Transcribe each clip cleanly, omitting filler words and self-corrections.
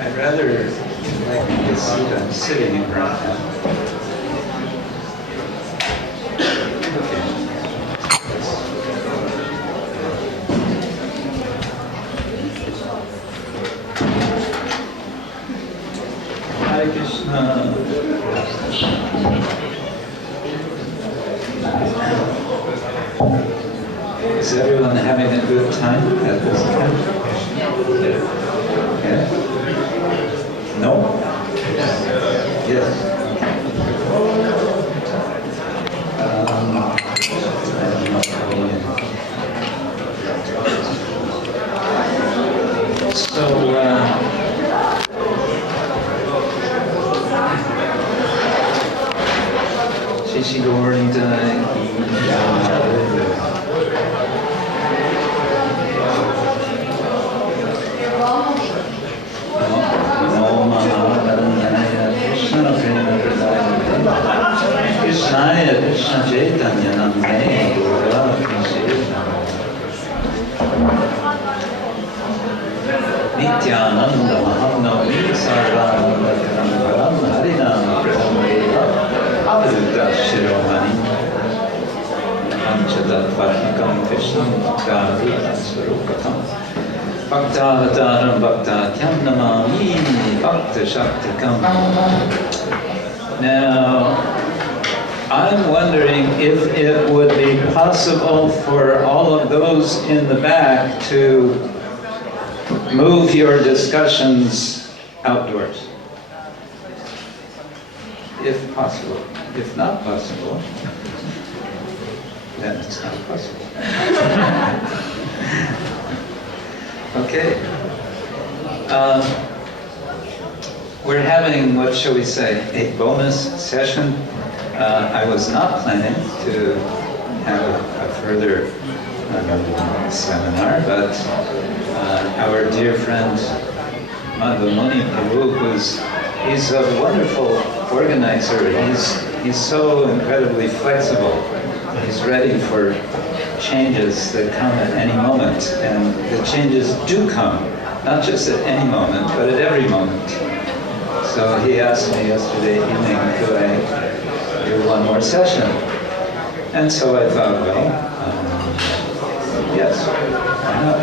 I'd rather like the seat I'm sitting in right now. Okay. Hare Krishna. Is everyone having a good time at this camp? Yeah? No? Yes. Nityananda Mahanami Sarvananda Karambaram Harinam Prasamreva Avruta Shiromani Panchadatvarnakam Krishnam Kari Swarupakam Bhaktavataram Bhaktatyam Namami Bhakta Shaktikam. Now, I'm wondering if it would be possible for all of those in the back to move your discussions outdoors, if possible. If not possible, then it's not possible. Okay. We're having, what shall we say, a bonus session. I was not planning to have a further seminar, but our dear friend Madhumani Prabhu, he's a wonderful organizer. He's so incredibly flexible. He's ready for changes that come at any moment, and the changes do come, not just at any moment, but at every moment. So So he asked me yesterday evening, could I do one more session? And so I thought, well, yes, why not?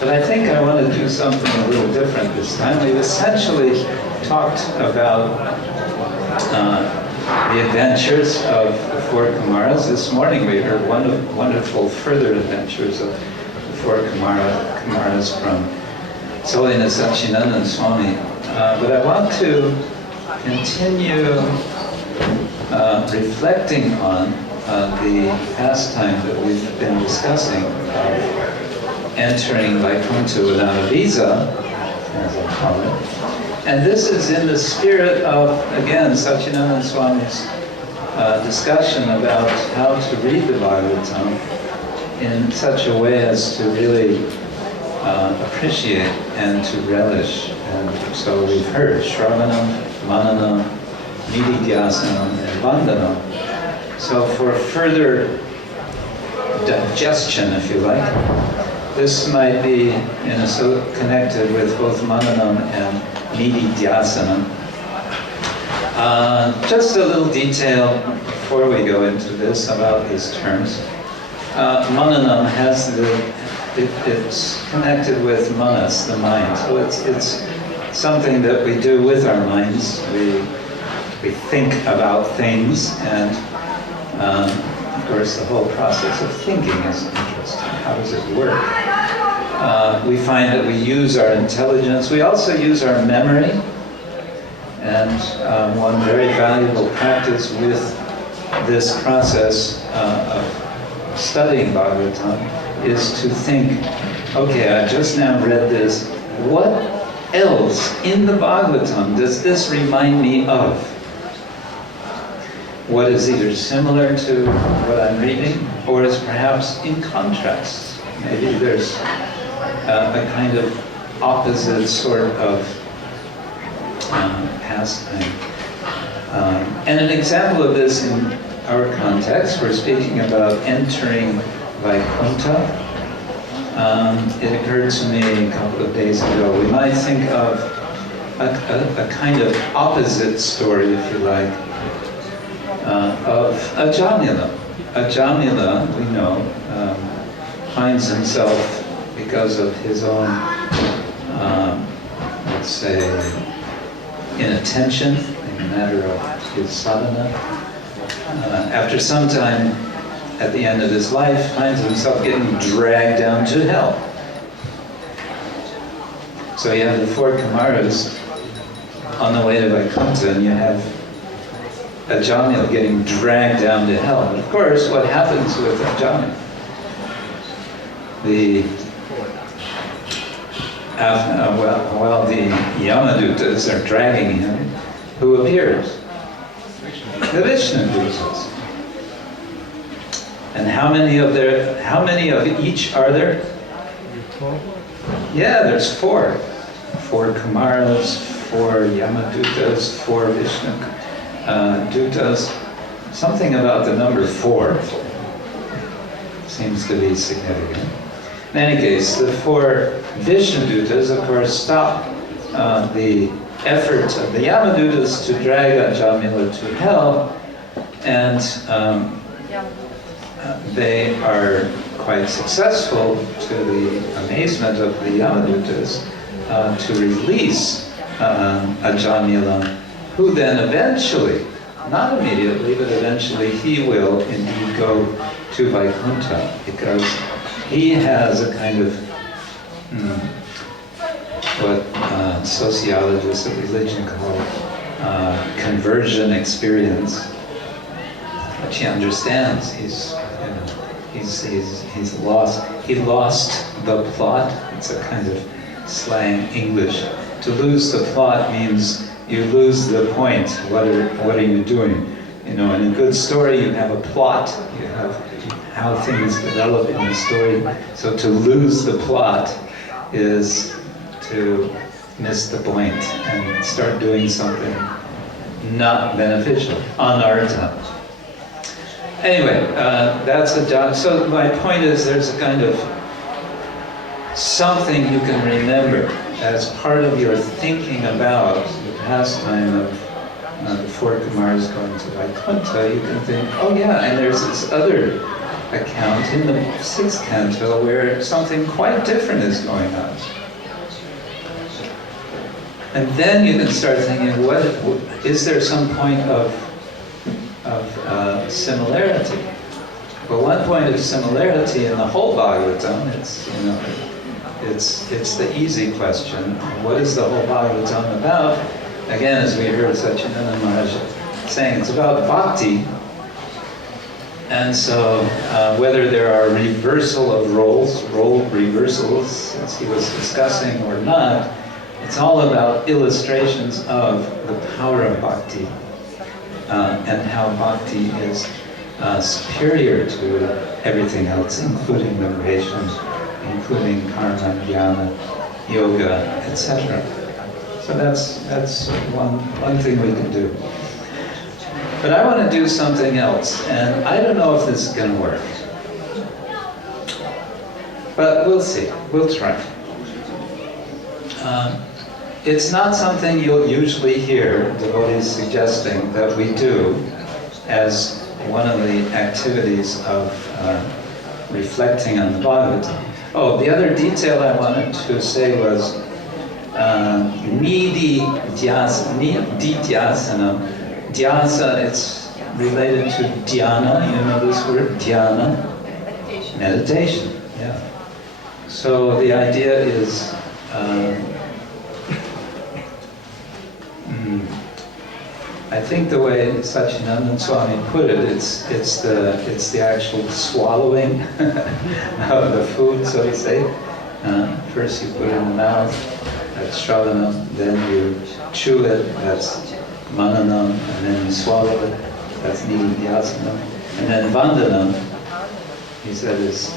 But I think I want to do something a little different this time. We've essentially talked about the adventures of the four Kumaras. This morning we heard wonderful further adventures of the four Kumaras from His Holiness Satchidananda Swami. But I want to continue reflecting on the pastime that we've been discussing of entering Vaikuntha without a visa, as I call it. And this is in the spirit of, again, Satchidananda Swami's discussion about how to read the Bhagavatam in such a way as to really appreciate and to relish. And so we've heard Shravanam, Mananam, Nididhyasanam, and Vandanam. So for further digestion, if you like, this might be connected with both Mananam and Nididhyasanam. Just a little detail before we go into this about these terms. Mananam has it's connected with manas, the mind. So it's something that we do with our minds. We think about things, and of course the whole process of thinking is interesting. How does it work? We find that we use our intelligence. We also use our memory. And one very valuable practice with this process of studying Bhagavatam is to think, okay, I just now read this. What else in the Bhagavatam does this remind me of? What is either similar to what I'm reading, or is perhaps in contrast? Maybe there's a kind of opposite sort of pastime. And an example of this in our context, we're speaking about entering Vaikuntha. It occurred to me a couple of days ago, we might think of a kind of opposite story, if you like, of Ajamila. Ajamila, we know, finds himself, because of his own, let's say, inattention in the matter of his sadhana. After some time, at the end of his life, finds himself getting dragged down to hell. So you have the four Kumaras on the way to Vaikuntha, and you have Ajamila getting dragged down to hell. But of course, what happens with Ajamila? While the Yamadutas are dragging him, who appears? The Vishnu-dutas. And how many of each are there? Yeah, there's four. 4 Kumaras, 4 Yamadutas, 4 Vishnu-dutas. Something about the number 4 seems to be significant. In any case, the 4 Vishnu-dutas, of course, stop the efforts of the Yamadutas to drag Ajamila to hell, and they are quite successful, to the amazement of the Yamadutas, to release Ajamila, who then eventually, not immediately, but eventually he will indeed go to Vaikuntha, because he has a kind of what sociologists of religion call conversion experience, which he understands. He's lost. He lost the plot. It's a kind of slang English. To lose the plot means you lose the point. What are you doing? In a good story, you have a plot. You have how things develop in the story. So to lose the plot is to miss the point and start doing something not beneficial, anartha. Anyway, that's a job. So my point is, there's a kind of something you can remember as part of your thinking about the pastime of the four Kumaras going to Vaikuntha, you can think, oh yeah, and there's this other account in the 6th canto where something quite different is going on. And then you can start thinking, is there some point of similarity? Well, one point of similarity in the whole Bhagavatam, it's the easy question. What is the whole Bhagavatam about? Again, as we heard Satchidananda Maharaj saying, it's about bhakti. And so, whether there are reversal of role reversals, as he was discussing, or not, it's all about illustrations of the power of bhakti and how bhakti is superior to everything else, including liberation, including karma, jnana, yoga, etc. So that's one thing we can do. But I want to do something else, and I don't know if this is going to work. But we'll see. We'll try. It's not something you'll usually hear devotees suggesting that we do as one of the activities of reflecting on the Bhagavatam. Oh, the other detail I wanted to say was nididhyasana. Dhyasa, it's related to dhyana. You know this word, dhyana? Meditation, yeah. So the idea is, I think the way Satchidananda Swami put it, it's the actual swallowing of the food, so to say. First you put it in the mouth, that's shravanam, then you chew it, that's mananam, and then you swallow it, that's nididhyasana. And then vandanam, he said, is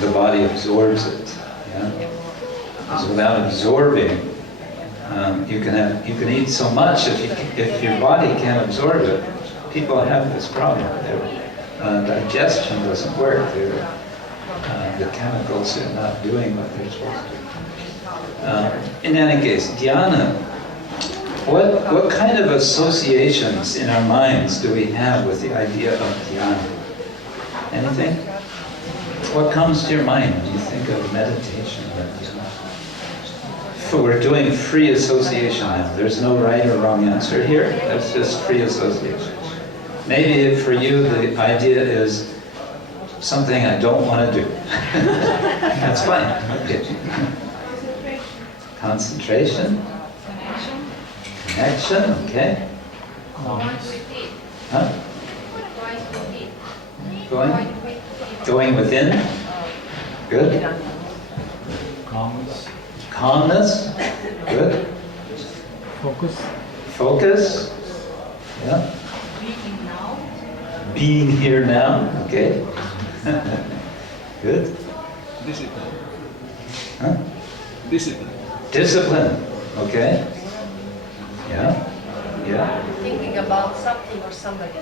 the body absorbs it. Yeah? Because without absorbing, you can eat so much if your body can't absorb it. People have this problem. Their digestion doesn't work. The chemicals are not doing what they're supposed to. In any case, dhyana. What kind of associations in our minds do we have with the idea of dhyana? Anything? What comes to your mind when you think of meditation or dhyana? So we're doing free association now. There's no right or wrong answer here. That's just free association. Maybe for you the idea is something I don't want to do. That's fine. Okay. Concentration. Connection. Okay. Huh? Going within. Good. Calmness. Good. Focus. Yeah. Being here now. Okay. Good. Discipline. Huh? Discipline. Okay. Yeah. Thinking about something or somebody.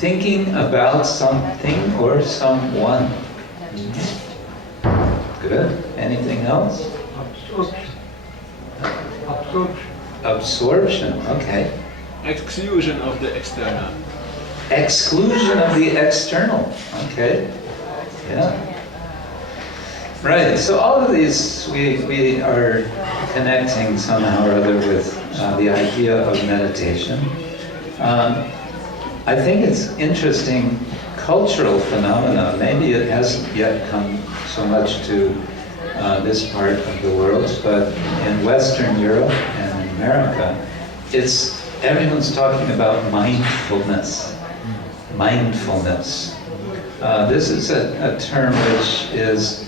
Thinking about something or someone. Good. Anything else? Absorption. Okay. Exclusion of the external. Exclusion of the external. Okay. Yeah. Right. So all of these we are connecting somehow or other with the idea of meditation. I think it's interesting cultural phenomena. Maybe it hasn't yet come so much to this part of the world, but in Western Europe and in America, everyone's talking about mindfulness. Mindfulness. This is a term which is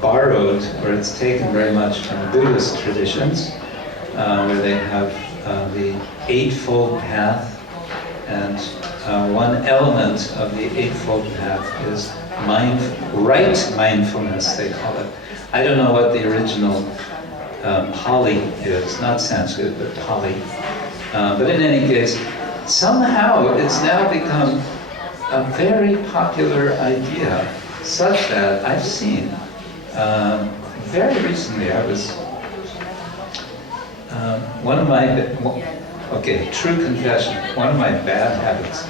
borrowed, or it's taken very much from Buddhist traditions, where they have the Eightfold Path, and one element of the Eightfold Path is right mindfulness, they call it. I don't know what the original Pali is, not Sanskrit, but Pali. But in any case, somehow it's now become a very popular idea, such that I've seen, very recently I was one of my, okay, true confession, one of my bad habits.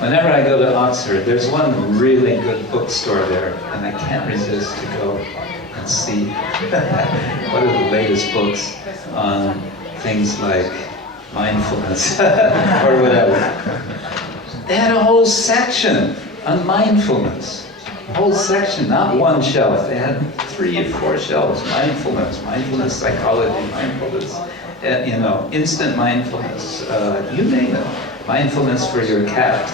Whenever I go to Oxford, there's one really good bookstore there, and I can't resist to go and see what are the latest books on things like mindfulness or whatever. They had a whole section on mindfulness. A whole section, not one shelf. They had 3 or 4 shelves. Mindfulness psychology, mindfulness, instant mindfulness, you name it. Mindfulness for your cat.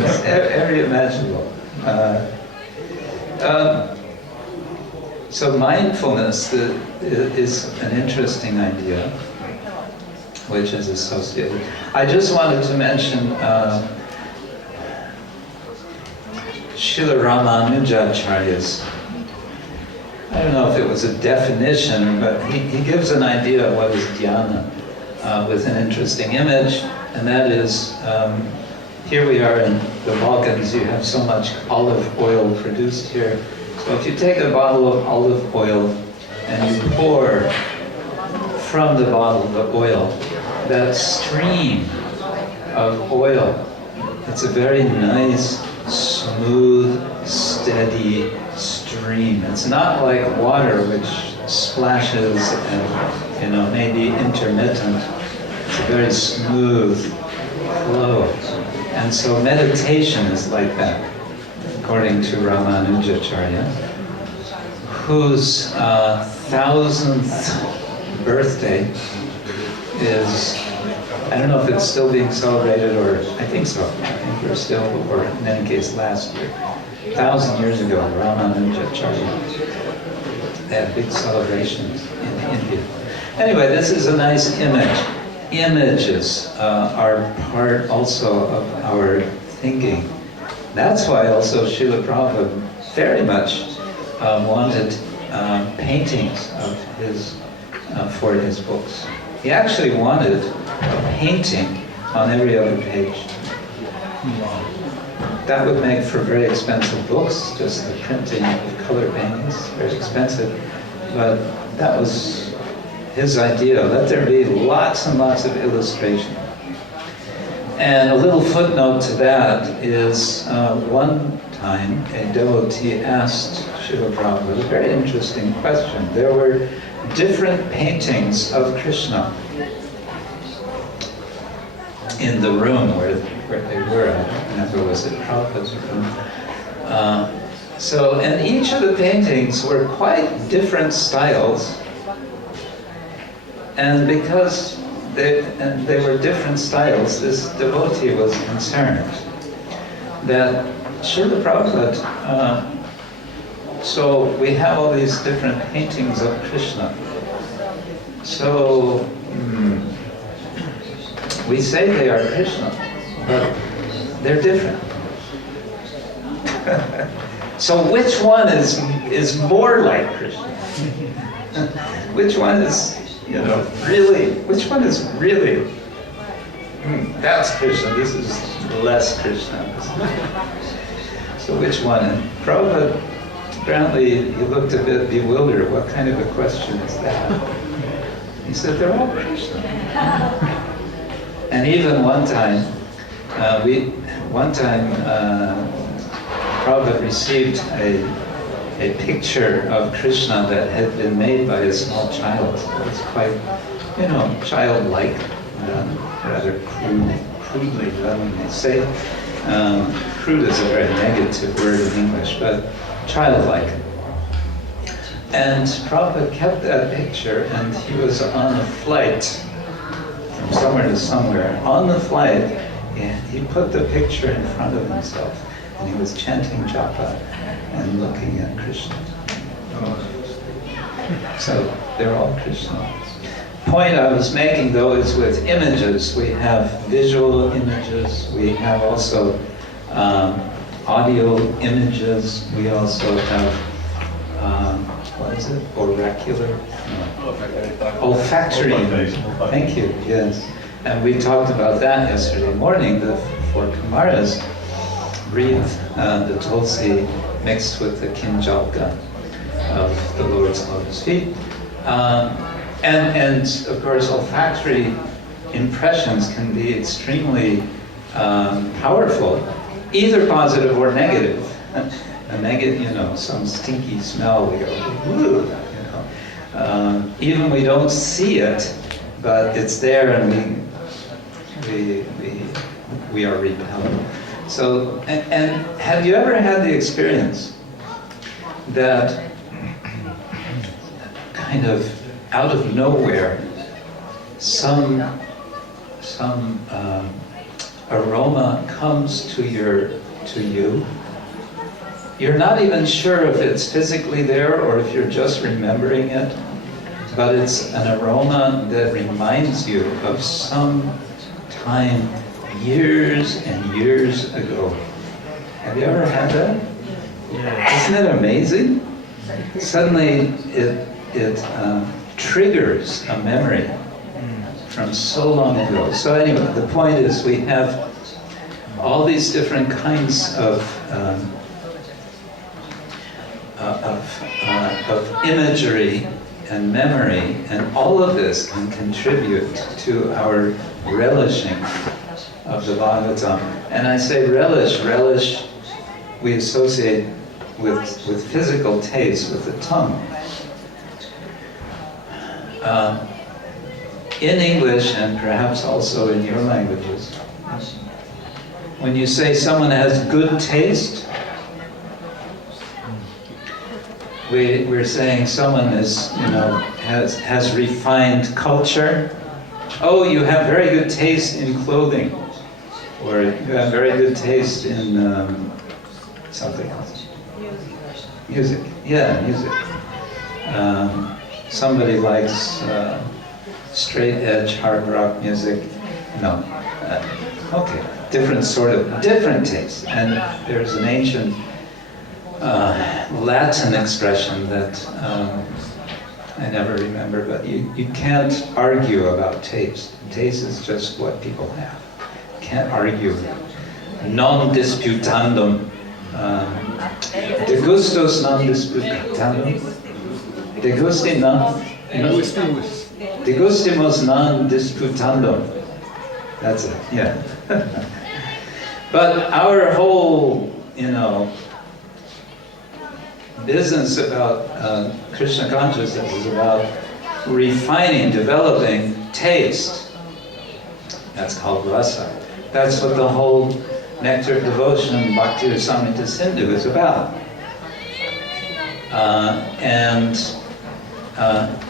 Just every imaginable. So mindfulness is an interesting idea, which is associated. I just wanted to mention Srila Ramanujacharya's, I don't know if it was a definition, but he gives an idea of what is dhyana with an interesting image, and that is, here we are in the Balkans, you have so much olive oil produced here. So if you take a bottle of olive oil and you pour from the bottle the oil, that stream of oil, it's a very nice, smooth, steady stream. It's not like water which splashes and maybe intermittent. It's a very smooth flow. And so meditation is like that, according to Ramanujacharya, whose 1000th birthday is, I don't know if it's still being celebrated, or I think so. I think we're still, or in any case last year. 1,000 years ago, Ramanujacharya, they had big celebrations in India. Anyway, this is a nice image. Images are part also of our thinking. That's why also Srila Prabhupada very much wanted paintings of his, for his books. He actually wanted a painting on every other page. That would make for very expensive books, just the printing of color paintings, very expensive. But that was his idea. Let there be lots and lots of illustration. And a little footnote to that is one time a devotee asked Srila Prabhupada a very interesting question. There were different paintings of Krishna in the room where they were. I don't remember, was it Prabhupada's room? And each of the paintings were quite different styles. And because they were different styles, this devotee was concerned that Srila Prabhupada, so we have all these different paintings of Krishna. So we say they are Krishna, but they're different. So which one is more like Krishna? Which one is, really, which one is really, that's Krishna, this is less Krishna. So which one? And Prabhupada, apparently he looked a bit bewildered. What kind of a question is that? He said, they're all Krishna. And even one time, Prabhupada received a picture of Krishna that had been made by a small child. It was quite, childlike, rather crudely done, when they say. Crude is a very negative word in English, but childlike. And Prabhupada kept that picture, and he was on a flight from somewhere to somewhere. On the flight, and he put the picture in front of himself, and he was chanting japa and looking at Krishna. So they're all Krishna. Point I was making, though, is with images. We have visual images. We have also audio images. We also have, what is it? Oracular? No. Olfactory images. Thank you, yes. And we talked about that yesterday morning. The 4 Kumaras breathe the tulsi mixed with the kinjalka. of the Lord's lotus feet. And of course, olfactory impressions can be extremely powerful, either positive or negative. A negative, some stinky smell, we go, "Ooh," even we don't see it, but it's there, and we are repelled. So, and have you ever had the experience that kind of out of nowhere, some aroma comes to you? You're not even sure if it's physically there or if you're just remembering it, but it's an aroma that reminds you of some time years and years ago. Have you ever had that? Yeah. Isn't it amazing? Suddenly it triggers a memory from so long ago. So anyway, the point is we have all these different kinds of imagery and memory, and all of this can contribute to our relishing of the Bhagavatam. And I say relish we associate with physical taste, with the tongue. In English, and perhaps also in your languages, when you say someone has good taste, we're saying someone is, has refined culture. Oh, you have very good taste in clothing, or you have very good taste in something else. Music. Yeah, music. Somebody likes straight edge hard rock music. No. Okay. Different taste. And there's an ancient Latin expression that I never remember, but you can't argue about taste. Taste is just what people have. Can't argue. Non disputandum. De gustos non disputandum. De gusti non. De gustimus non disputandum. That's it. Yeah. But our whole, business about Krishna consciousness is about refining, developing taste. That's called rasa. That's what the whole nectar of devotion, Bhakti Rasamrita Sindhu, is about. And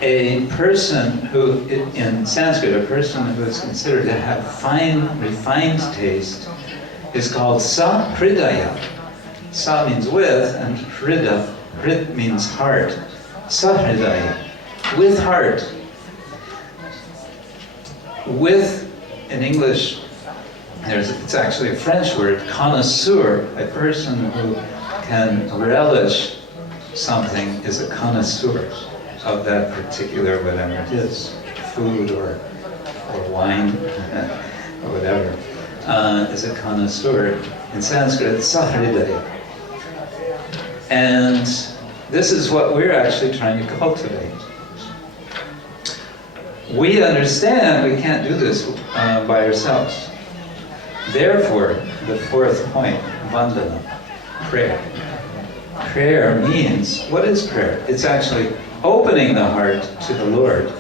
a person who, in Sanskrit, a person who is considered to have fine, refined taste is called sa-hridaya. Sa means with, and hrida, hrid means heart. Sa-hridaya, with heart. With, in English, it's actually a French word, connoisseur. A person who can relish something is a connoisseur of that particular whatever it is, food or wine or whatever, is a connoisseur. In Sanskrit, it's sahridaya. And this is what we're actually trying to cultivate. We understand we can't do this by ourselves. Therefore, the fourth point, vandana, prayer. Prayer means, what is prayer? It's actually opening the heart to the Lord.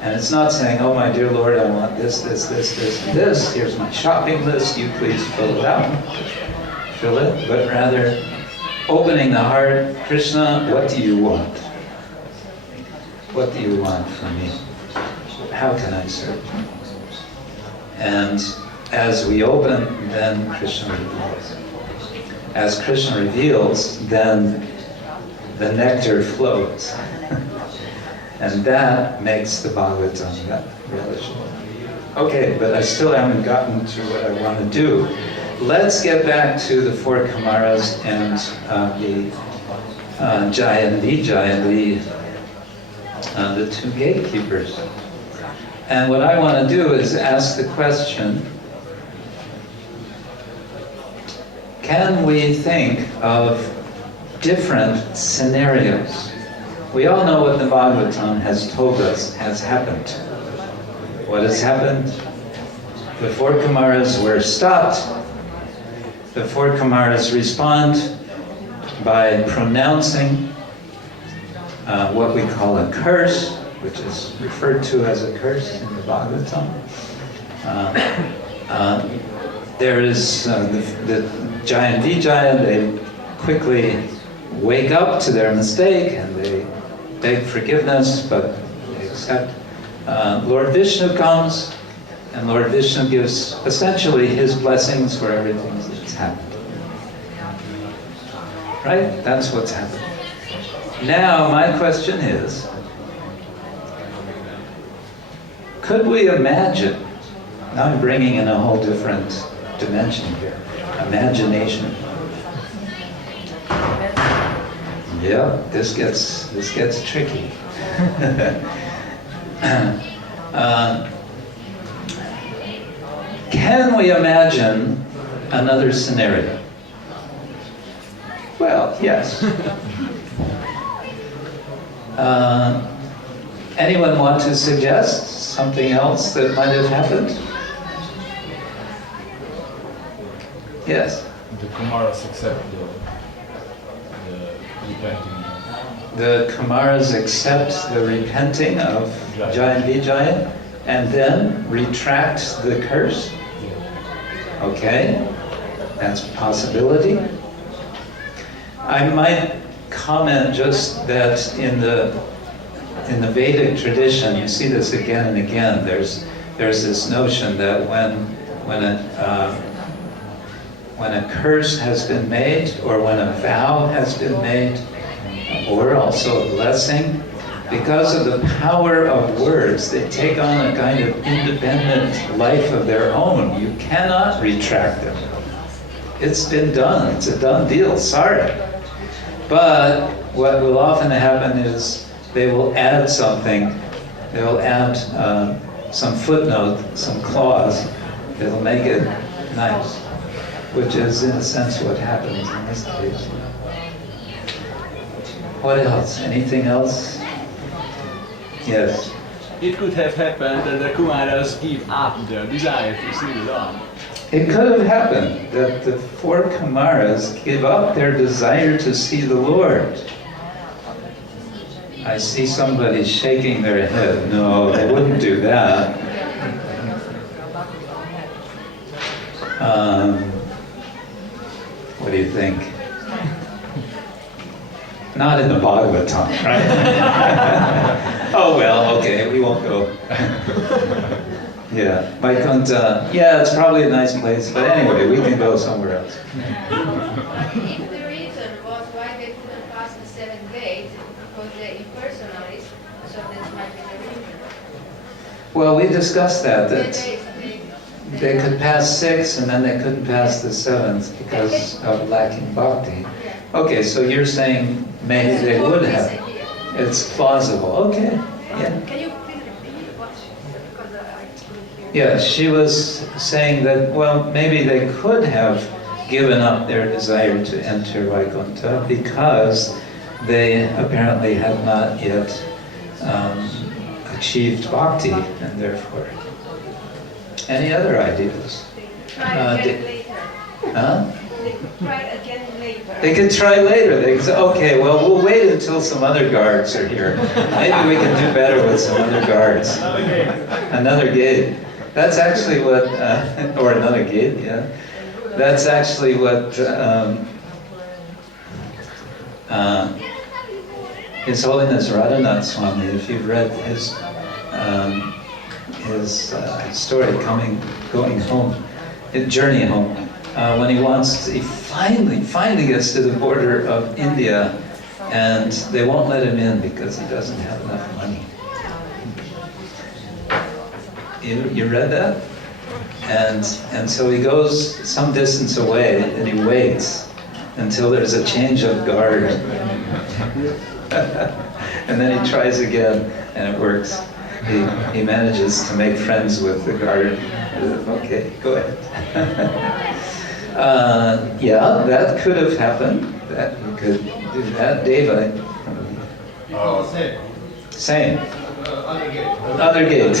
And it's not saying, oh my dear Lord, I want this, this, this, this, and this. Here's my shopping list, you please fill it out. Fill it, but rather opening the heart. Krishna, what do you want? What do you want from me? How can I serve you? And as we open, then Krishna reveals. As Krishna reveals, then the nectar flows. And that makes the Bhagavatam realizable. Okay, but I still haven't gotten to what I want to do. Let's get back to the four Kumaras and the Jayandi, the two gatekeepers. And what I want to do is ask the question, can we think of different scenarios We all know what the Bhagavatam has told us has happened. What has happened? The four Kumaras were stopped. The four Kumaras respond by pronouncing what we call a curse, which is referred to as a curse in the Bhagavatam. There is the giant Vijaya. They quickly wake up to their mistake and they beg forgiveness, but they accept. Lord Vishnu comes, and Lord Vishnu gives essentially his blessings for everything that's happened. Right? That's what's happened. Now, my question is, could we imagine, now I'm bringing in a whole different dimension here, imagination. Yeah, this gets tricky. Can we imagine another scenario? Well, yes. Anyone want to suggest something else that might have happened? Yes. The Kumaras accept the repenting. The Kumaras accept the repenting of Giant Vijaya and then retract the curse. Okay, that's a possibility. I might comment just that in the Vedic tradition, you see this again and again. There's this notion that when a curse has been made, or when a vow has been made, or also a blessing, because of the power of words, they take on a kind of independent life of their own. You cannot retract them. It's been done. It's a done deal. Sorry. But what will often happen is they will add something. They will add some footnote, some clause. They'll make it nice, which is, in a sense, what happens in this case. What else? Anything else? Yes. It could have happened that the Kumaras give up their desire to see the Lord. It could have happened that the four Kumaras give up their desire to see the Lord. I see somebody shaking their head. No, they wouldn't do that. What do you think? Not in the Bhagavatam, right? Oh well, okay, we won't go. Yeah, Vaikuntha, yeah, it's probably a nice place, but anyway, we can go somewhere else. If the reason was why they couldn't pass the seventh gate, because they're impersonalists, so that might be the reason. Well, we discussed that they could pass 6 and then they couldn't pass the 7th because of lacking bhakti. Okay, so you're saying maybe they would have. It's plausible. Okay, yeah. Can you please repeat what? Because I couldn't hear. Yeah, she was saying that, well, maybe they could have given up their desire to enter Vaikuntha because they apparently had not yet achieved bhakti, and therefore. Any other ideas? Try again later. Huh? They could try again later. They could try later. They could say, okay, well, we'll wait until some other guards are here. Maybe we can do better with some other guards. Another gate. That's actually what, or another gate, yeah. That's actually what His Holiness Radhanath Swami, if you've read his story going home, his journey home, when he finally gets to the border of India, and they won't let him in because he doesn't have enough money. You read that? And so he goes some distance away and he waits until there's a change of guard. And then he tries again and it works. He manages to make friends with the guard. Okay, go ahead. Yeah, that could have happened. That you could do that. Deva. Same. Other gate.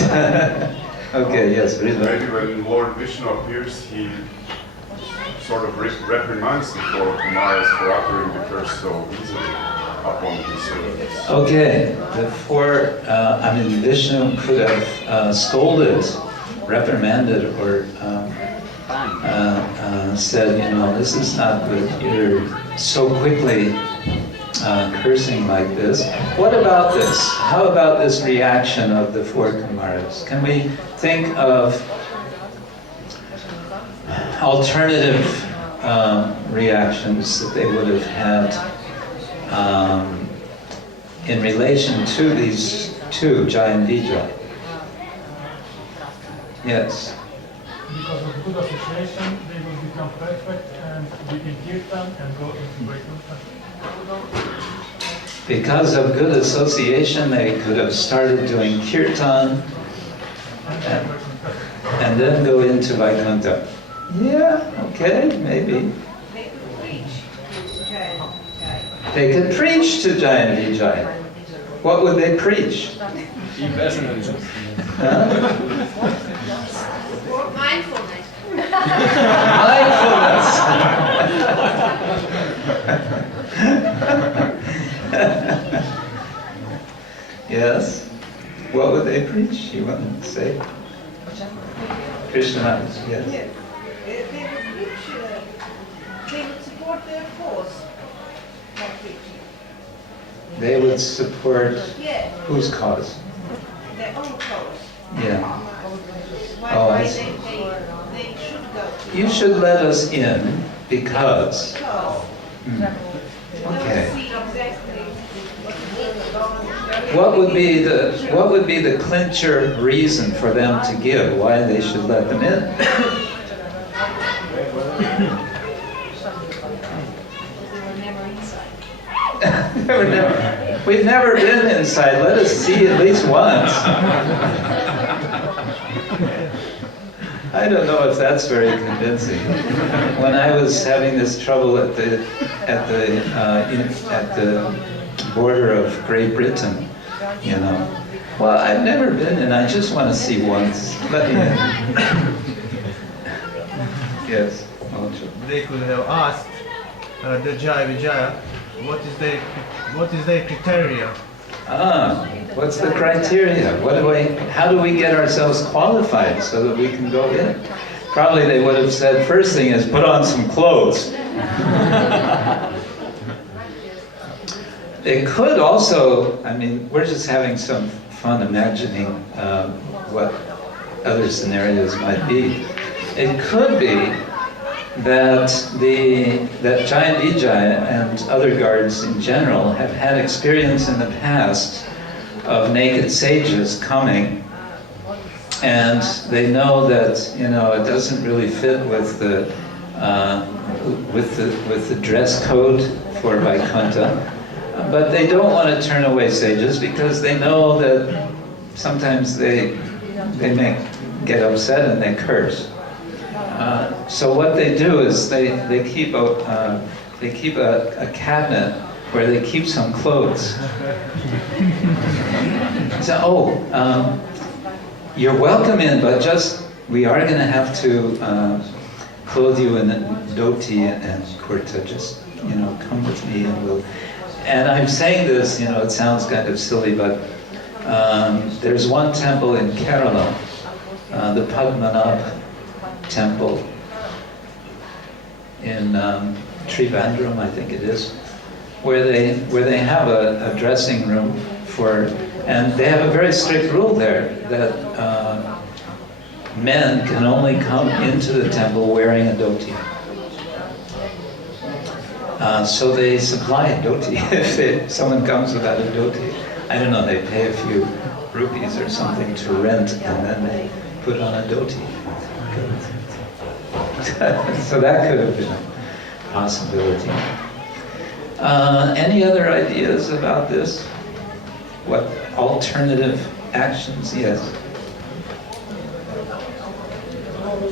Okay, yes, read Maybe when Lord Vishnu appears, he sort of reprimands the four Kumaras for uttering the curse so easily upon his servants. Okay, the four, Vishnu could have scolded, reprimanded, or said, this is not good. You're so quickly cursing like this. What about this? How about this reaction of the four Kumaras? Can we think of alternative reactions that they would have had in relation to these two, Jai and Vijay? Yes. Because of good association, they will become perfect and be in kirtan and go into Vaikuntha. Because of good association, they could have started doing kirtan and then go into Vaikuntha. Yeah, okay, maybe. They could preach to Jai and Vijay. What would they preach? Impersonalism. Huh? Mindfulness. Mindfulness. Yes. What would they preach? You want to say? Krishna. Yes. Yes. They would preach, they would support their cause, not preaching. They would support Yeah, whose cause? their own cause. Yeah. Why, Oh, I why see. they should go to You should let us in because. cause. Hmm. Okay. See exactly what is going on. What would be the clincher reason for them to give? Why they should let them in? We've never been inside. Let us see at least once. I don't know if that's very convincing. When I was having this trouble at the border of Great Britain, well, I've never been, and I just want to see once. Let me in. Yes. They could have asked the Jai Vijaya, what is their criteria? What's the criteria? How do we get ourselves qualified so that we can go in? Probably they would have said, first thing is put on some clothes. It could also, we're just having some fun imagining what other scenarios might be. It could be that Jai and Vijay and other guards in general have had experience in the past of naked sages coming, and they know that it doesn't really fit with the dress code for Vaikuntha, but they don't want to turn away sages because they know that sometimes they may get upset and they curse. So what they do is they keep a cabinet where they keep some clothes. So you're welcome in, but we are going to have to clothe you in a dhoti and kurta. Just come with me and we'll. And I'm saying this, it sounds kind of silly, but there's one temple in Kerala, the Padmanabh temple in Trivandrum, I think it is, where they have a dressing room and they have a very strict rule there that men can only come into the temple wearing a dhoti. So they supply a dhoti if someone comes without a dhoti. I don't know, they pay a few rupees or something to rent and then they put on a dhoti. So that could have been a possibility. Any other ideas about this? What alternative actions? Yes.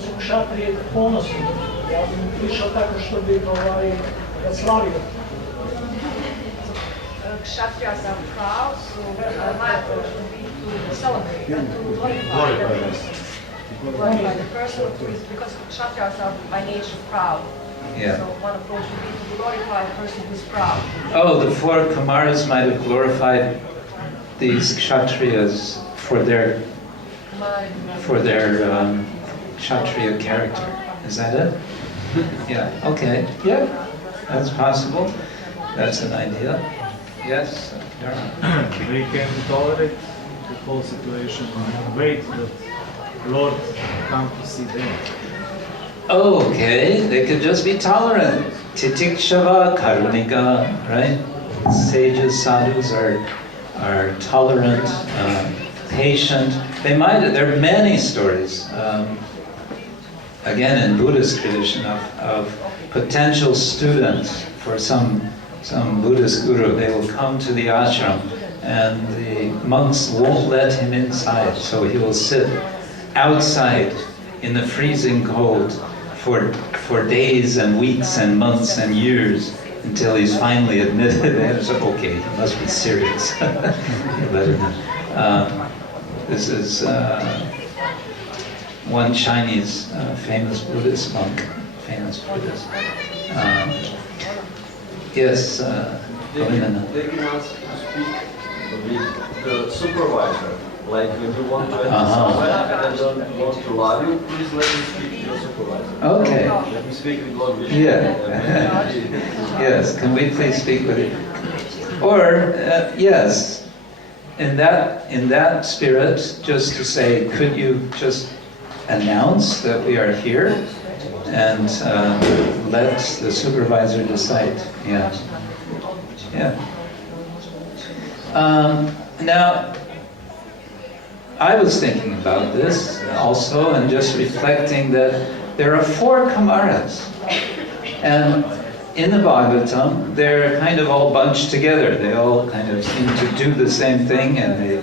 Su kshatrije ponosni. Ja bih išao tako što bih ga slavio. Kshatriyas are proud, so my approach would be to celebrate and to glorify the person. Glorify the person who is, because Kshatriyas are by nature proud. Yeah. So one approach would be to glorify the person who is proud. Oh, the four Kumaras might have glorified these Kshatriyas for their Kshatriya character. Is that it? Yeah. Okay. Yeah. That's possible. That's an idea. Yes. They can tolerate the whole situation and wait that Lord come to see them. Okay, they could just be tolerant. Titikshava karunika, right? Sages, sadhus are tolerant, patient. There are many stories, again in Buddhist tradition, of potential students for some Buddhist guru. They will come to the ashram and the monks won't let him inside, so he will sit outside in the freezing cold for days and weeks and months and years until he's finally admitted. And so, okay, he must be serious. This is one Chinese famous Buddhist monk, famous Buddhist. Yes, Govinda. They can ask to speak with the supervisor. Like when you want to enter somewhere and they don't want to allow you, please let me speak to your supervisor. Okay. Let me speak with Lord Vishnu. Yeah. Yes, can we please speak with you? Or, yes, in that spirit, just to say, could you just announce that we are here and let the supervisor decide? Yeah. Yeah. Now, I was thinking about this also and just reflecting that there are four Kumaras. And in the Bhagavatam, they're kind of all bunched together. They all kind of seem to do the same thing, and they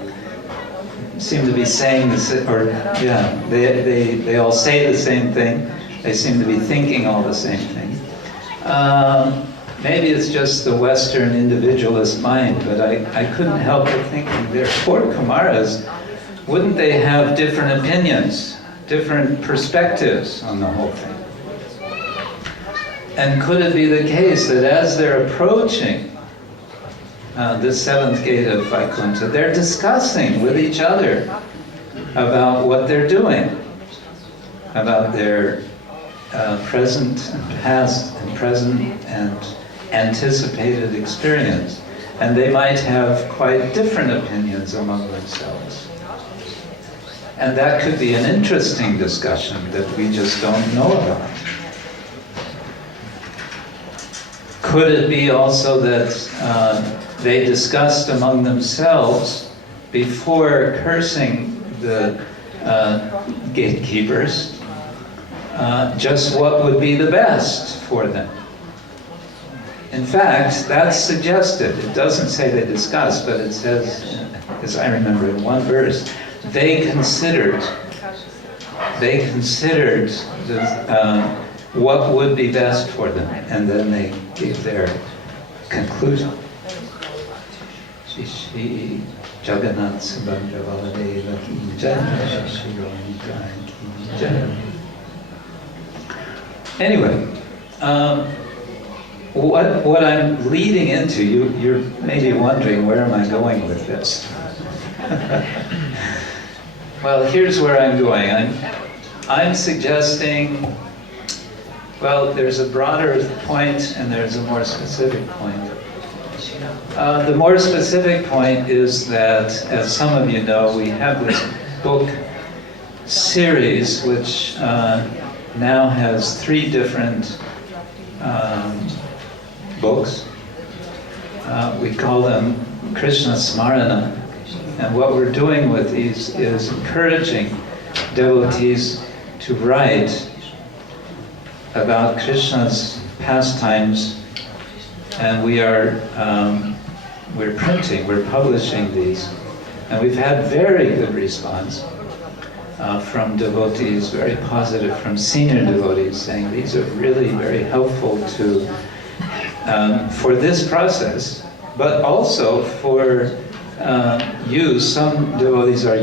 seem to be saying the same, or yeah, they all say the same thing. They seem to be thinking all the same thing. Maybe it's just the Western individualist mind, but I couldn't help but thinking there are four Kumaras. Wouldn't they have different opinions, different perspectives on the whole thing? And could it be the case that as they're approaching the seventh gate of Vaikuntha, they're discussing with each other about what they're doing, about their present and past and present and anticipated experience. And they might have quite different opinions among themselves. And that could be an interesting discussion that we just don't know about. Could it be also that they discussed among themselves before cursing the gatekeepers just what would be the best for them? In fact, that's suggested. It doesn't say they discussed, but it says, as I remember in one verse, they considered what would be best for them, and then they gave their conclusion. Shri Jagannath Subhadra Baladeva Ki Jai, Shri Ram Ki Jai. Anyway, what I'm leading into, you're maybe wondering, where am I going with this? Well, here's where I'm going. I'm suggesting, well, there's a broader point and there's a more specific point. The more specific point is that, as some of you know, we have this book series which now has 3 different books. We call them Krishna Smarana. And what we're doing with these is encouraging devotees to write about Krishna's pastimes, and we're publishing these. And we've had very good response from devotees, very positive, from senior devotees, saying these are really very helpful to, for this process, but also for use. Some devotees are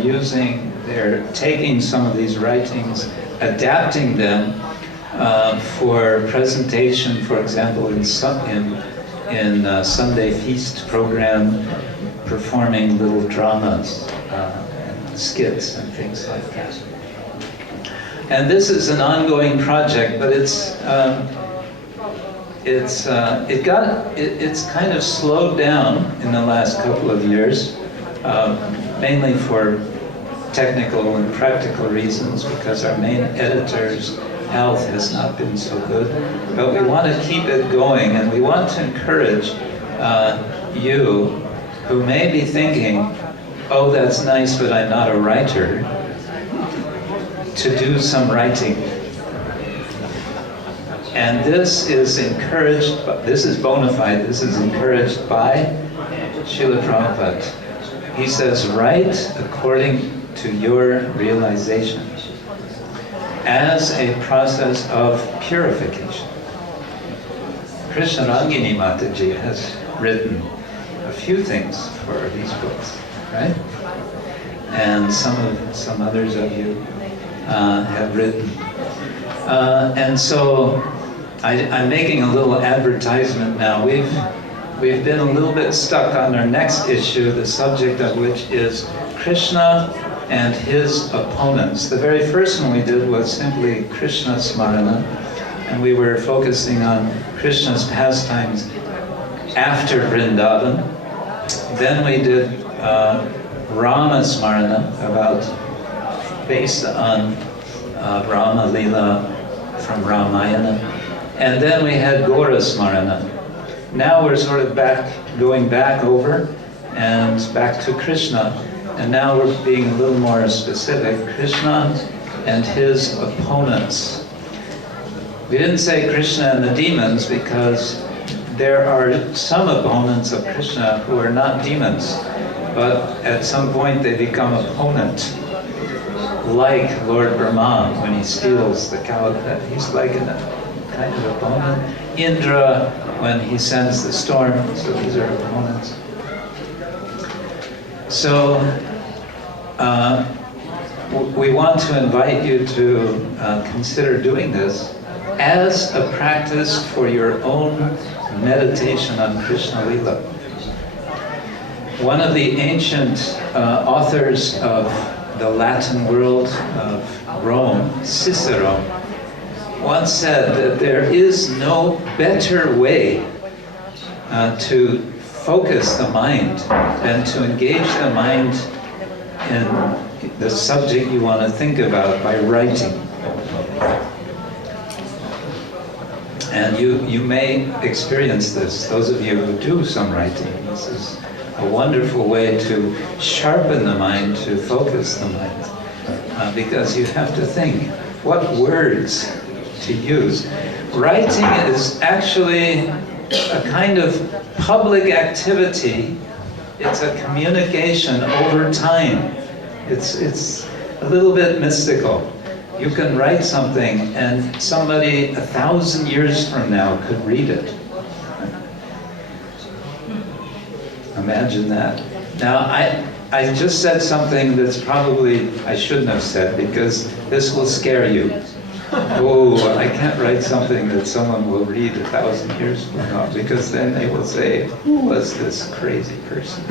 they're taking some of these writings, adapting them for presentation, for example, in Sunday feast program, performing little dramas, and skits and things like that. And this is an ongoing project, but it's kind of slowed down in the last couple of years, mainly for technical and practical reasons, because our main editor's health has not been so good. But we want to keep it going, and we want to encourage you who may be thinking, oh, that's nice, but I'm not a writer, to do some writing. And this is encouraged, this is bona fide, this is encouraged by Srila Prabhupada. He says, write according to your realization as a process of purification. Krishna Rangini Mataji has written a few things for these books, right? And some others of you have written. And so I'm making a little advertisement now. We've been a little bit stuck on our next issue, the subject of which is Krishna and his opponents. The very first one we did was simply Krishna Smarana, and we were focusing on Krishna's pastimes after Vrindavan. Then we did Rama Smarana, based on Rama Lila from Ramayana. And then we had Gora Smarana. Now we're sort of going back over and back to Krishna. And now we're being a little more specific. Krishna and his opponents. We didn't say Krishna and the demons because there are some opponents of Krishna who are not demons, but at some point they become opponent. Like Lord Brahma when he steals the cow, he's like a kind of opponent. Indra when he sends the storm, so these are opponents. So we want to invite you to consider doing this as a practice for your own meditation on Krishna Lila. One of the ancient authors of the Latin world of Rome, Cicero, once said that there is no better way to focus the mind than to engage the mind in the subject you want to think about by writing. And you may experience this, those of you who do some writing. This is a wonderful way to sharpen the mind, to focus the mind, because you have to think what words to use. Writing is actually a kind of public activity. It's a communication over time. It's a little bit mystical. You can write something and somebody 1,000 years from now could read it. Imagine that. Now, I just said something that's probably I shouldn't have said, because this will scare you. Oh, I can't write something that someone will read 1,000 years from now, because then they will say, who was this crazy person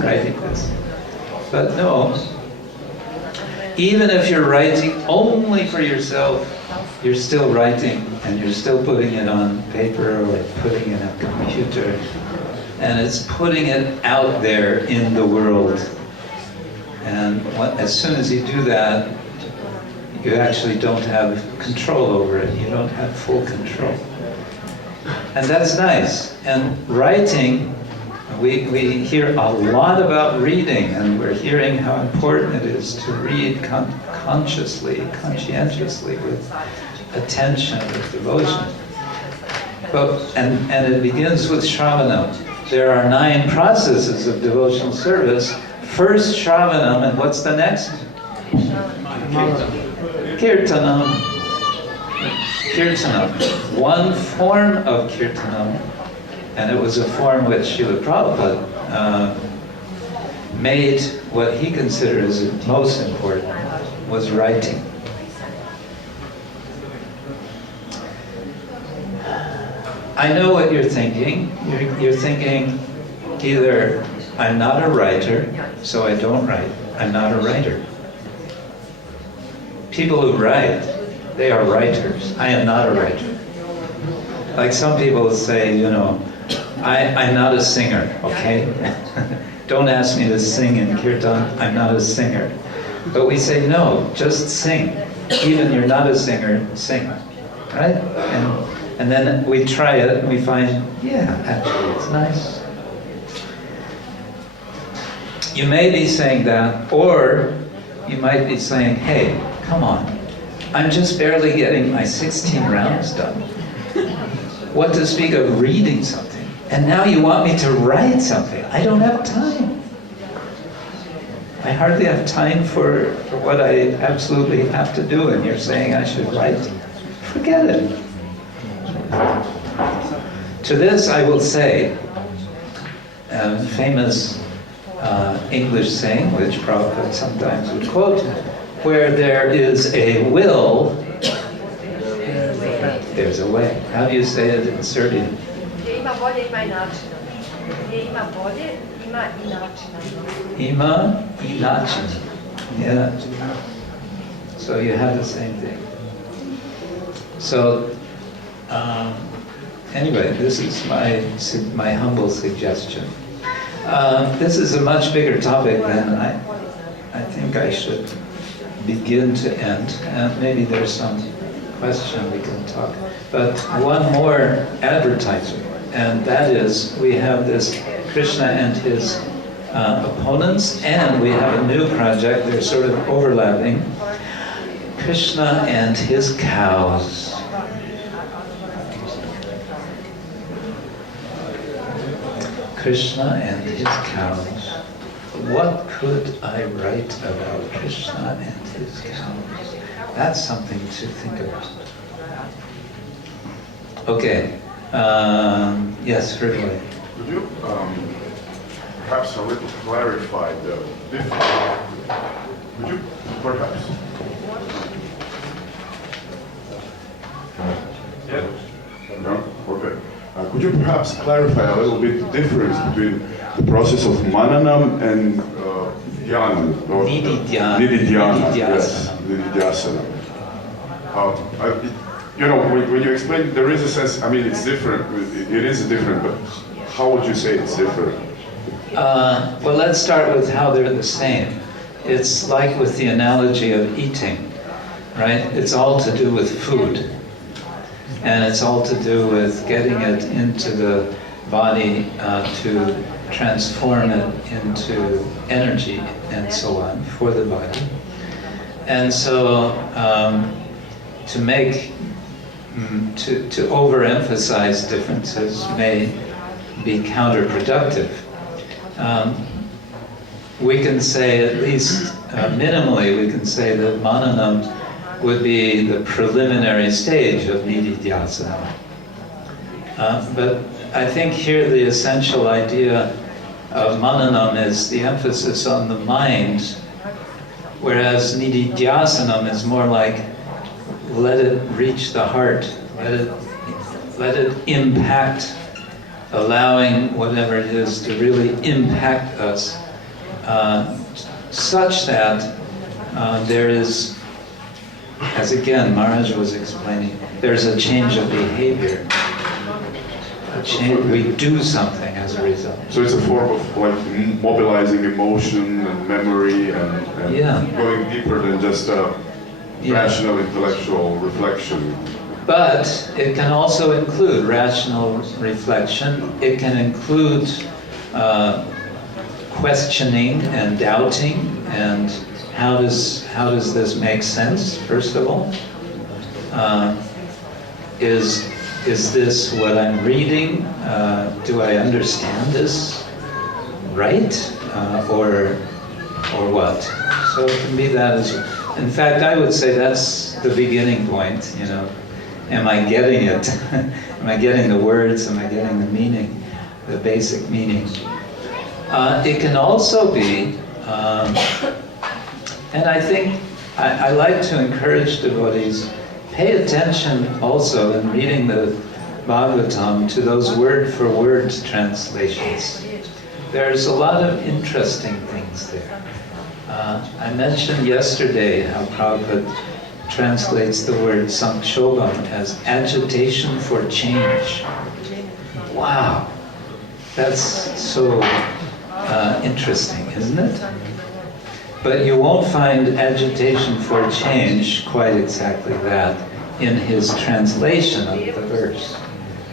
writing this? But no, even if you're writing only for yourself, you're still writing, and you're still putting it on paper or putting it in a computer, and it's putting it out there in the world. And as soon as you do that, you actually don't have control over it. You don't have full control. And that's nice. And writing, we hear a lot about reading, and we're hearing how important it is to read consciously, conscientiously, with attention, with devotion. And it begins with Shravanam. There are 9 processes of devotional service. First Shravanam, and what's the next? Kirtanam. Kirtanam. One form of Kirtanam. And it was a form which Srila Prabhupada made what he considers most important, was writing. I know what you're thinking. You're thinking either I'm not a writer, so I don't write. I'm not a writer. People who write, they are writers. I am not a writer. Like some people say, you know, I'm not a singer, okay? Don't ask me to sing in kirtan, I'm not a singer. But we say, no, just sing. Even you're not a singer, sing, right? And then we try it and we find, yeah, actually it's nice. You may be saying that, or you might be saying, hey, come on, I'm just barely getting my 16 rounds done. What to speak of reading something? And now you want me to write something. I don't have time. I hardly have time for what I absolutely have to do, and you're saying I should write. Forget it. To this I will say, a famous English saying, which Prabhupada sometimes would quote, where there is a will, there's a way. How do you say it in Serbian? Gdje ima volje, ima i načina. Gdje ima volje, ima i načina. Ima i način. Yeah. So you have the same thing. So, anyway, this is my humble suggestion. This is a much bigger topic than I think I should begin to end. And maybe there's some question we can talk. But one more advertisement, and that is we have this Krishna and his opponents, and we have a new project, they're sort of overlapping, Krishna and his cows. Krishna and his cows. What could I write about Krishna and his cows? That's something to think about. Okay. Yes, Ridley. Could you perhaps a little clarify the difference? Could you perhaps? Yeah. No? Okay. Could you perhaps clarify a little bit the difference between the process of mananam and dhyana? Nididhyana. Yes, nididhyasana. You know, when you explain, there is a sense, I mean, it's different, it is different, but how would you say it's different? Well, let's start with how they're the same. It's like with the analogy of eating, right? It's all to do with food. And it's all to do with getting it into the body to transform it into energy and so on for the body. And so to overemphasize differences may be counterproductive. We can say, at least minimally, we can say that mananam would be the preliminary stage of nididhyasana. But I think here the essential idea of mananam is the emphasis on the mind, whereas nididhyasanam is more like let it reach the heart, let it impact, allowing whatever it is to really impact us, such that there is, as again Maharaj was explaining, there's a change of behavior. We do something as a result. So it's a form of like mobilizing emotion and memory and going deeper than just rational intellectual reflection. But it can also include rational reflection. It can include questioning and doubting, and how does this make sense? First of all, is this what I'm reading? Do I understand this right, or what? So it can be that as. In fact, I would say that's the beginning point. You know, am I getting it? Am I getting the words? Am I getting the meaning? the basic meaning. It can also be, and I think I like to encourage devotees, pay attention also in reading the Bhagavatam to those word-for-word translations. There's a lot of interesting things there. I mentioned yesterday how Prabhupada translates the word sankshobam as agitation for change. Wow, that's so interesting, isn't it? But you won't find agitation for change quite exactly that in his translation of the verse.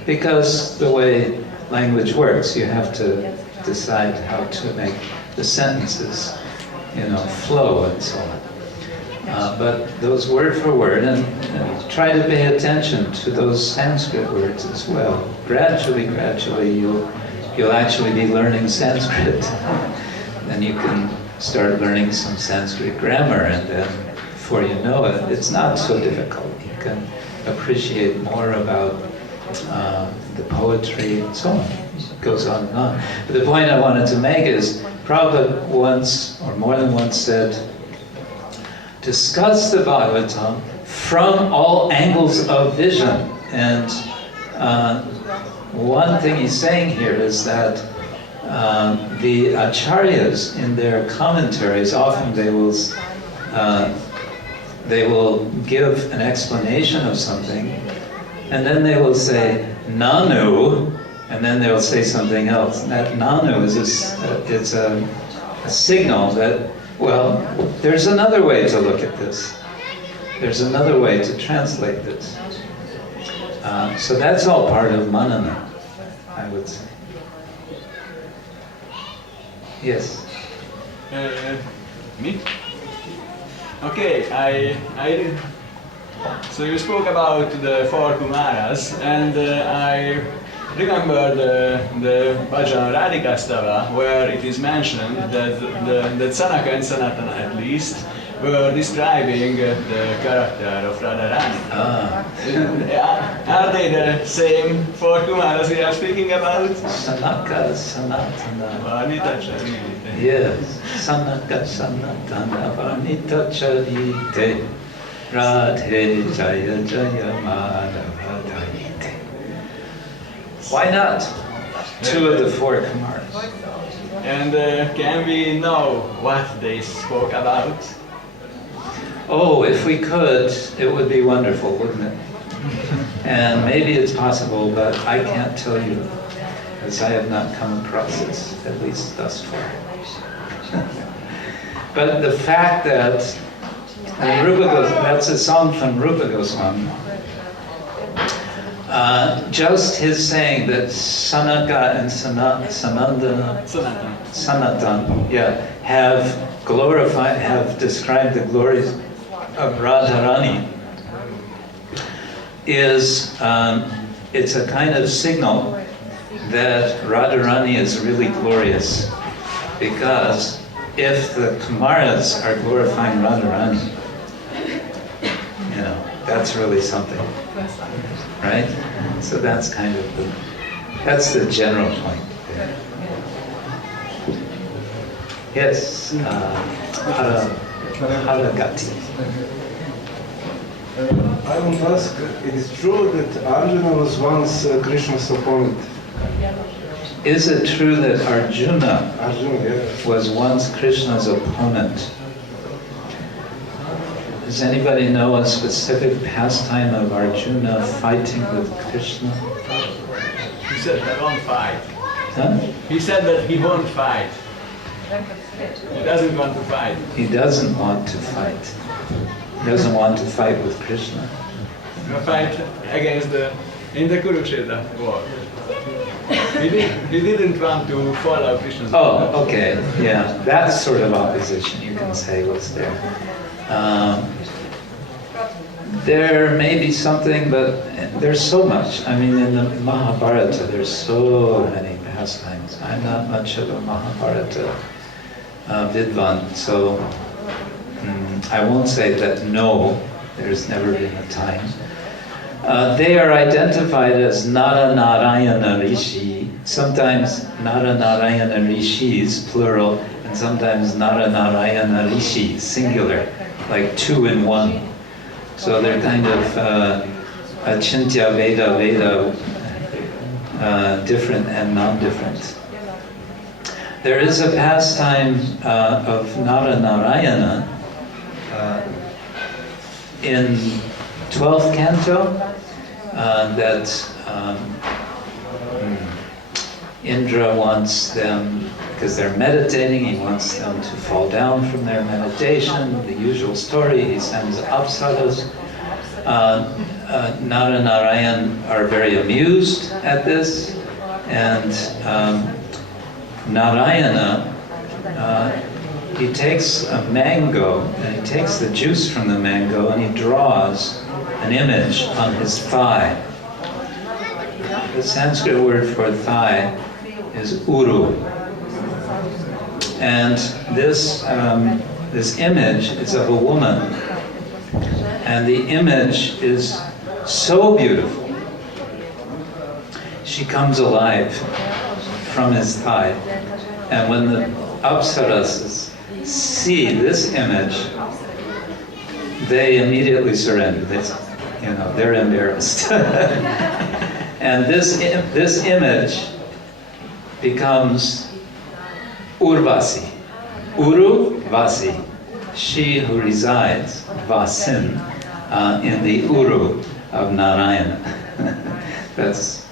Because the way language works, you have to decide how to make the sentences, flow and so on. But those word for word, and try to pay attention to those Sanskrit words as well. Gradually, you'll actually be learning Sanskrit. Then you can start learning some Sanskrit grammar, and then before you know it, it's not so difficult. You can appreciate more about the poetry and so on. It goes on and on. But the point I wanted to make is, Prabhupada once, or more than once, said, discuss the Bhagavatam from all angles of vision. And one thing he's saying here is that the acharyas in their commentaries, often they will give an explanation of something, and then they will say nanu, and then they will say something else. And that nanu is a signal that, well, there's another way to look at this. There's another way to translate this. So that's all part of manana, I would say. Yes? Me? Okay, so you spoke about the four Kumaras, and I remember the Bhajan Radhikastava, where it is mentioned that Sanaka and Sanatana, at least, were describing the character of Radharani. Are they the same four Kumaras we are speaking about? Sanaka, Sanatana. Varnita Charite. Yes. Sanaka, Sanatana, Varnita Charite. Radhe Jaya Jaya Madhava Jayite. Why not? Two of the four Kumaras. And can we know what they spoke about? Oh, if we could, it would be wonderful, wouldn't it? And maybe it's possible, but I can't tell you, because I have not come across this, at least thus far. But the fact that that's a song from Rupa Goswami. Just his saying that Sanaka and Sanatan, have described the glories of Radharani, it's a kind of signal that Radharani is really glorious, because if the Kumaras are glorifying Radharani, that's really something, right? So that's kind of that's the general point there. Yes, Haragati. I want to ask, it is true that Arjuna was once Krishna's opponent? Is it true that Arjuna yes, was once Krishna's opponent? Does anybody know a specific pastime of Arjuna fighting with Krishna? He said he won't fight. Huh? He said that he won't fight. He doesn't want to fight. He doesn't want to fight. He doesn't want to fight with Krishna. Fight against in the Kurukshetra war. He didn't want to follow Krishna's Oh, okay, yeah. That sort of opposition, you can say, was there. There may be something, but there's so much. I mean, in the Mahabharata, there's so many pastimes. I'm not much of a Mahabharata vidvan, so I won't say that no, there's never been a time. They are identified as Nara Narayana Rishi, sometimes Nara Narayana Rishis, plural, and sometimes Nara Narayana Rishi, singular, like 2 in 1. So they're kind of Achintya Veda different and non-different. There is a pastime of Nara Narayana in 12th canto that Indra wants them, because they're meditating, he wants them to fall down from their meditation. The usual story, he sends apsaras. Nara Narayan are very amused at this, and Narayana, he takes a mango, and he takes the juice from the mango, and he draws an image on his thigh. The Sanskrit word for thigh is uru. And this image is of a woman. And the image is so beautiful. She comes alive from his thigh. And when the apsaras see this image, they immediately surrender. They're embarrassed. And this image becomes Urvasi. Uru-vasi, she who resides, Vasin, in the Uru of Narayana. That's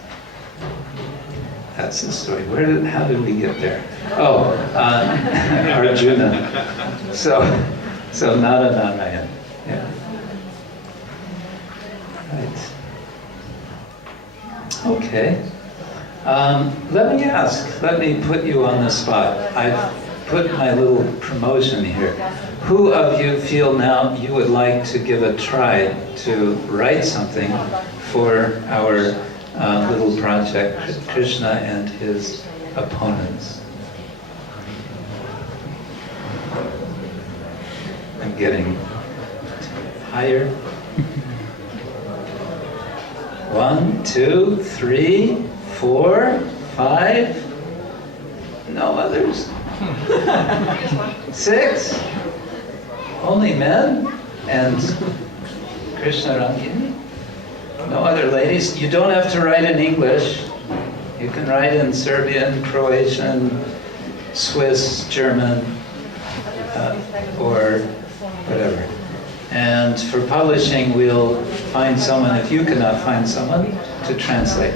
the story. How did we get there? Oh, Arjuna. So Nara Narayana. Yeah. Right. Okay. Let me put you on the spot. I've put my little promotion here. Who of you feel now you would like to give a try to write something for our little project, Krishna and his opponents? I'm getting higher. 1, 2, 3, 4, 5. No others? 6. Only men and Krishna Rangini. No other ladies. You don't have to write in English. You can write in Serbian, Croatian, Swiss, German, or whatever. And for publishing, we'll find someone, if you cannot find someone, to translate.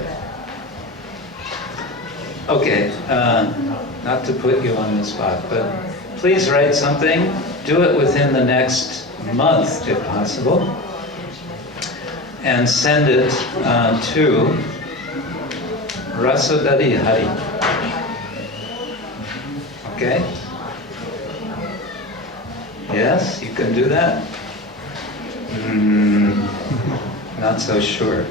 Okay, not to put you on the spot, but please write something. Do it within the next month, if possible. And send it to Rasodari Hari. Okay? Yes, you can do that? Not so sure.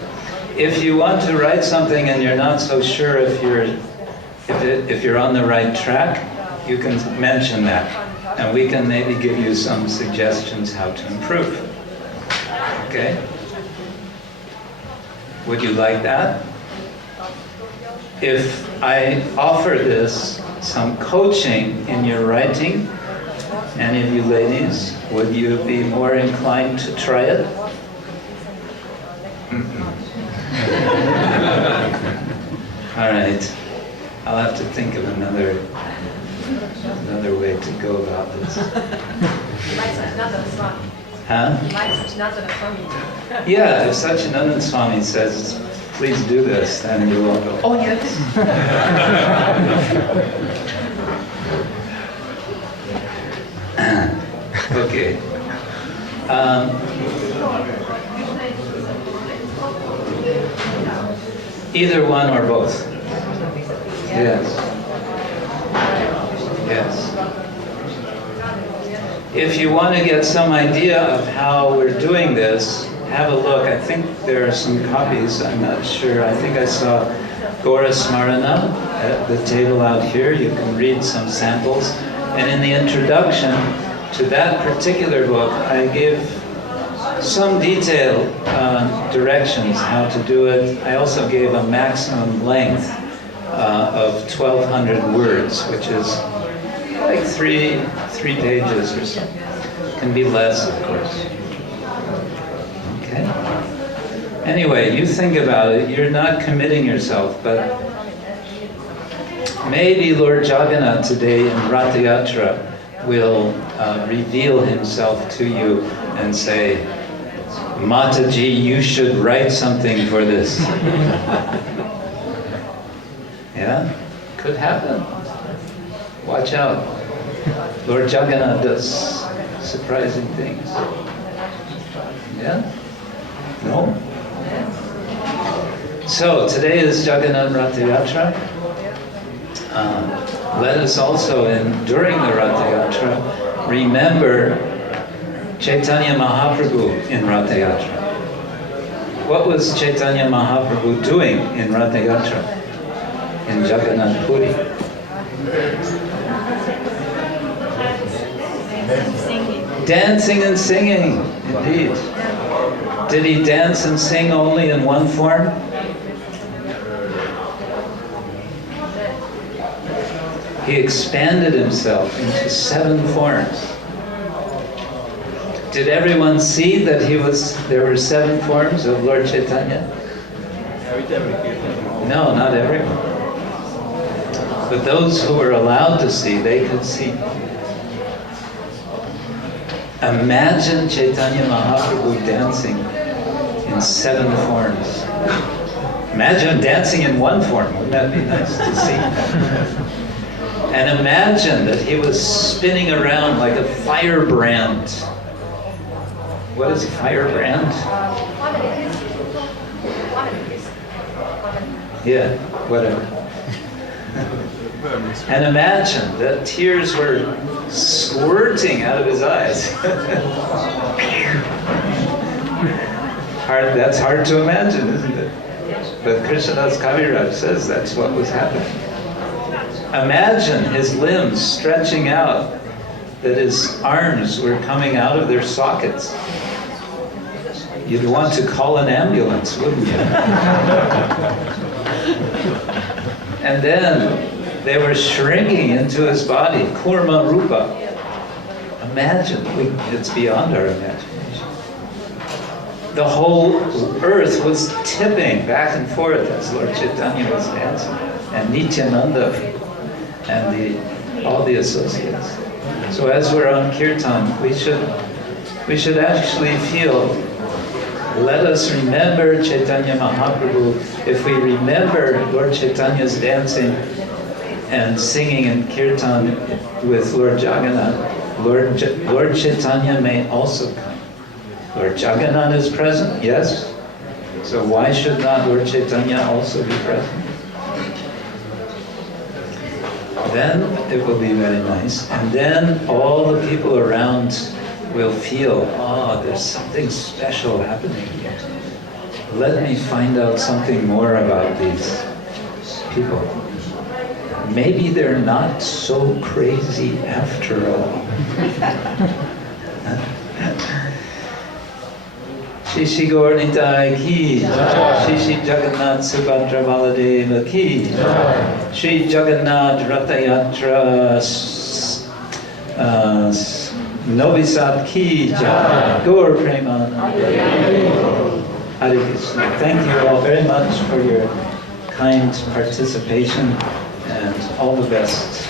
If you want to write something and you're not so sure if you're on the right track, you can mention that, and we can maybe give you some suggestions how to improve. Okay? Would you like that? If I offer this, some coaching in your writing, any of you ladies, would you be more inclined to try it? All right. I'll have to think of another way to go about this. Huh? Yeah, if Satchidananda Swami says, please do this, then you will go, oh yes. Okay. Either one or both. Yes. Yes. If you want to get some idea of how we're doing this, have a look. I think there are some copies. I'm not sure. I think I saw Gora Smarana at the table out here. You can read some samples. And in the introduction to that particular book, I give some detailed directions how to do it. I also gave a maximum length of 1,200 words, which is like three pages or so. Can be less, of course. Okay. Anyway, you think about it. You're not committing yourself, but maybe Lord Jagannath today in Rath Yatra will reveal himself to you and say, Mataji, you should write something for this. Yeah, could happen. Watch out. Lord Jagannath does surprising things. Yeah? No? So, today is Jagannath Rath Yatra. Let us also, during the Rath Yatra, remember Chaitanya Mahaprabhu in Rath Yatra. What was Chaitanya Mahaprabhu doing in Rath Yatra in Jagannath Puri? Dancing and singing, indeed. Did he dance and sing only in one form? He expanded himself into 7 forms. Did everyone see that there were 7 forms of Lord Chaitanya? No, not everyone. But those who were allowed to see, they could see. Imagine Chaitanya Mahaprabhu dancing in 7 forms. Imagine dancing in 1 form. Wouldn't that be nice to see? And imagine that he was spinning around like a firebrand. What is a firebrand? Yeah, whatever. And imagine that tears were squirting out of his eyes. That's hard to imagine, isn't it? But Krishnadas Kaviraj says that's what was happening. Imagine his limbs stretching out, that his arms were coming out of their sockets. You'd want to call an ambulance, wouldn't you? And then they were shrinking into his body, Kurma Rupa. Imagine, it's beyond our imagination. The whole earth was tipping back and forth as Lord Chaitanya was dancing, and Nityananda and all the associates. So as we're on kirtan, we should actually feel, let us remember Chaitanya Mahaprabhu. If we remember Lord Chaitanya's dancing and singing in kirtan with Lord Jagannath, Lord Chaitanya may also come. Lord Jagannath is present, yes. So why should not Lord Chaitanya also be present? Then it will be very nice. And then all the people around will feel, oh, there's something special happening here. Let me find out something more about these people. Maybe they're not so crazy after all. Shishi Gaur Nitai ki, Shishi Jagannath Subhadra Baladeva ki, Shri Jagannath Rath Yatra Novi Sad ki, Gaur Premanand. Hare Krishna. Thank you all very much for your kind participation and all the best.